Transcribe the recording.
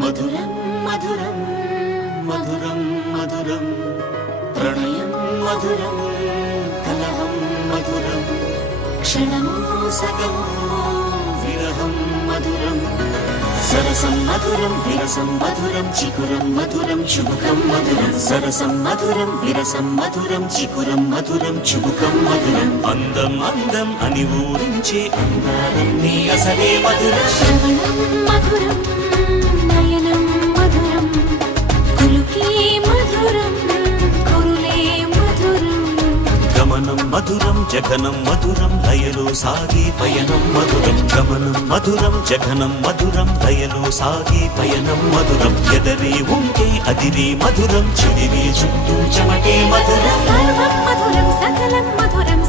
మధురం మధురం మధురం మధురం ప్రణయం మధురం కలహం మధురం క్షణము సగము విరహం మధురం సరసం మధురం విరసం మధురం చికురం మధురం చుబుకం మధురం సరసం మధురం విరసం మధురం చికురం మధురం చుబుకం మధురం అందం అందం అని ఊరించే అందాలన్నీ అసలే మధురం శ్రవణం మధురం నయనం మధురం కులుకే మధురం కురులే మధురం గమనం మధురం జగనం మధురం లయలో సాగే పయనం మధురం గమనం మధురం జగనం మధురం లయలో సాగే పయనం మధురం ఎదరే ఉంటే అదిరే మధురం చెదిరే చుట్టూ చెమటే మధురం సర్వం మధురం సకలం మధురం